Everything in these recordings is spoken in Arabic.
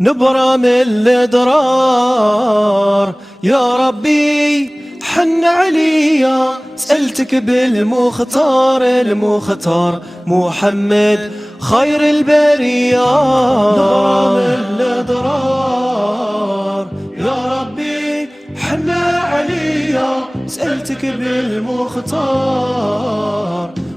نبرة من الأدرار يا ربي حن عليا، سألتك بالمختار المختار محمد خير البرية. نبرة من الأدرار يا ربي حن عليا، سألتك بالمختار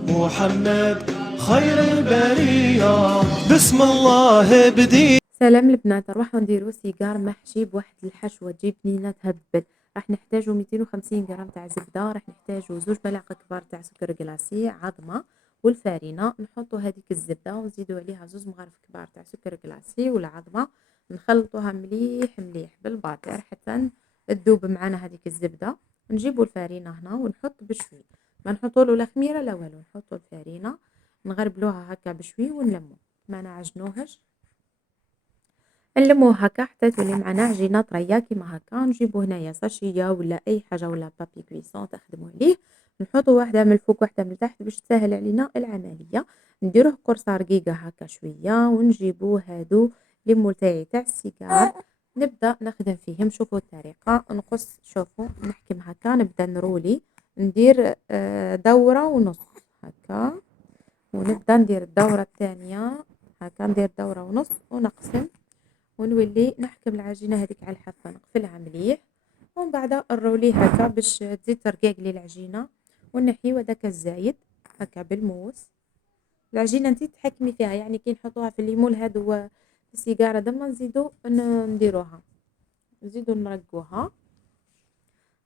محمد خير البرية. بسم الله بدي. سلام البنات، نروحو نديرو سيجار محشي بواحد الحشوة تجي بنينة تهبل. راح نحتاجو 250 غرام تاع زبدة، راح نحتاجو 2 ملاعق كبار تاع سكر كلاصي، عظمة والفارينة. نحطو هذيك الزبدة ونزيدو عليها 2 مغارف كبار تاع سكر كلاصي والعظمة، نخلطوها مليح مليح بالباطير حتى تذوب معانا هذيك الزبدة. نجيبو الفارينة هنا ونحط بشوي، ما نحطولو لا خميرة لا والو، نحطو الفارينة نغربلوها هكا بشوي ونلمو، ما نعجنوهش، نلموه هكا حتى تولي معنا عجينة طرية كيما هكا. نجيبو هنايا ساشية ولا أي حاجة ولا بابي كويسون تخدمو عليه، نحطو واحدة من الفوق واحدة من التحت باش تسهل علينا العملية. نديروه قرصة رقيقة هكا شوية، ونجيبو هادو لي مول تاعي تاع السيجار، نبدا نخدم فيهم. شوفوا الطريقة، نقص، شوفوا نحكم هكا، نبدا نرولي، ندير دورة ونص هكا، ونبدا ندير الدورة الثانية هكا، ندير دورة ونص ونقسم، ونولي نحكم العجينة هذيك على الحافة، نقفلها مليح، ومن بعد نروليه هكا باش تزيد ترقيق لي العجينة، ونحيو هذاك الزايد هكا بالموس. العجينة انتي تحكمي فيها، يعني كي نحطوها في الليمون هادو في السيجارة دما نزيدو نديروها، نزيدو نرقوها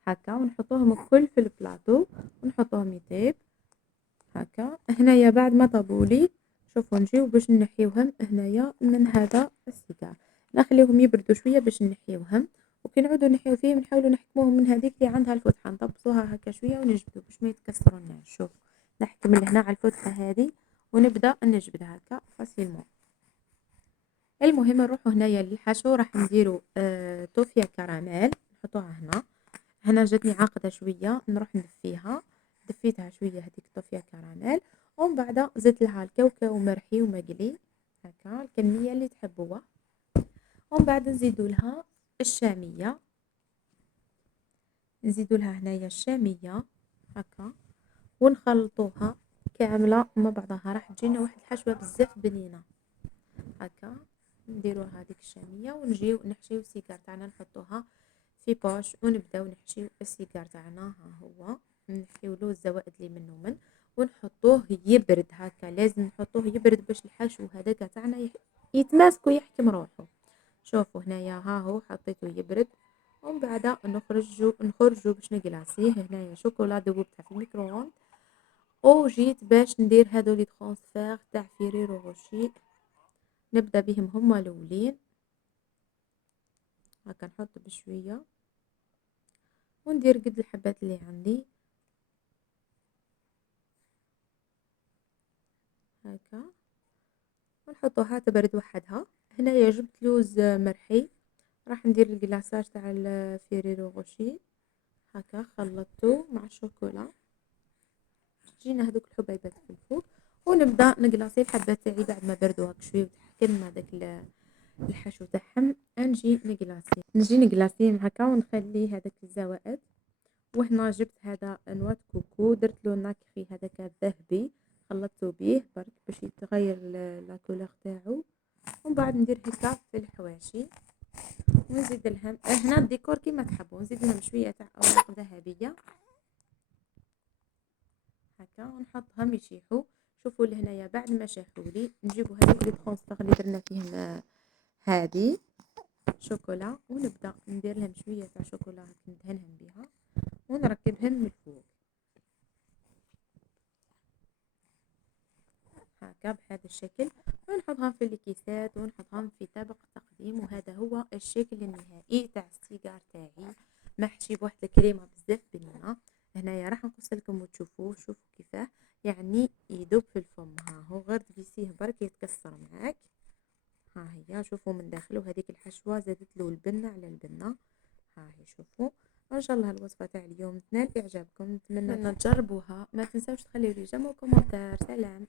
هكا، ونحطوهم الكل في البلاطو ونحطوهم يطيب هكا. هنايا بعد ما طابولي، شوفوا نجيو باش نحيوهم هنايا من هذا السيجار، نخليهم يبردوا شويه باش نحيوهم، وكي نعودو نحيو فيهم نحاولوا نحكموهم من هذيك اللي عندها الفتحه، نطبسوها هكا شويه ونجبدوا باش ما يتكسروناش. شوف نحكم لهنا على الفتحه هذه ونبدا نجبد هكا فاسيلمون. المهم نروحوا هنايا للحشو، راح نديرو توفيا كراميل، نحطوها هنا. هنا جاتني عاقدة شوية، نروح ندفيها، دفيتها شوية هذيك توفيا كراميل، ومن بعد زدت لها الكاوكاو مرحي ومقلي هكا الكمية اللي تحبوها، ومن بعد نزيدو لها الشامية، نزيدو لها هنايا الشامية هكا، ونخلطوها كاملة مع بعضها، راح تجينا واحد الحشوة بزاف بنينة هكا. نديرو هذيك الشامية ونجيو نحشيو السيجار تاعنا، نحطوها في بوش ونبداو نحشيو السيجار تاعنا. ها هو نحيولو الزوائد اللي منو من، ونحطوه يبرد هكا، لازم نحطوه يبرد باش الحشو هذاك تاعنا يتماسك ويحكم روحو. شوفوا هنايا ها هو حطيته يبرد، ومن بعد نخرجو باش نقلاصيه. هنايا شوكولا ذوبتها في الميكرووند، وجيت باش ندير هادو لي ترونسفير تاع فيريرو روشي، نبدا بهم هما الاولين هكا، نحط بشويه وندير قد الحبات اللي عندي هكا، ونحطوها تبرد وحدها. هنايا جبت لوز مرحي، راح ندير الكلاصاج تاع الفيريرو روشي هكا، خلطته مع الشوكولا، جينا هذوك الحبيبات في الفوق، ونبدا نقلاصي الحبات تاعي بعد ما بردوا هكا شويه وتحكم هذاك الحشو تاعهم. نجي نقلاصيهم هكا ونخلي هذاك الزوائد. وهنا جبت هذا نواه كوكو، درت له ناكخي هذاك الذهبي، خلطته بيه برك باش يتغير لا كولور تاعو، ومن بعد ندير هكا في الحواشي، ونزيد لهم هنا الديكور كيما تحبوا، نزيد لهم شويه تاع اوراق ذهبيه هكا ونحطهم يشيحوا. شوفوا لهنايا بعد ما شاحوا لي، نجيبوا هذوك لي ترونسفير اللي درنا فيهم هذه شوكولا، ونبدا ندير لهم شويه تاع شوكولا هكا ندهنهم بها، ونركبهم من الفوق هكا بهذا الشكل، ونحطهم في الكيسات ونحطهم في طبق تقديم. وهذا هو الشكل النهائي تاع السيجار تاعي، محشي بواحد الكريمه بزاف بنينه. هنايا راح نقص لكم وتشوفوه، شوفوا كيفاه يعني يذوب في الفم. ها هو غير تقيسيه برك يتكسر معاك. ها هي شوفوا من داخل، وهذيك الحشوه زادت له البنه على البنه. ها هي شوفوا. ان شاء الله الوصفه تاع اليوم تنال اعجابكم، نتمنى تجربوها، ما تنساوش تخليوا لي جيم وكومنتار. سلام.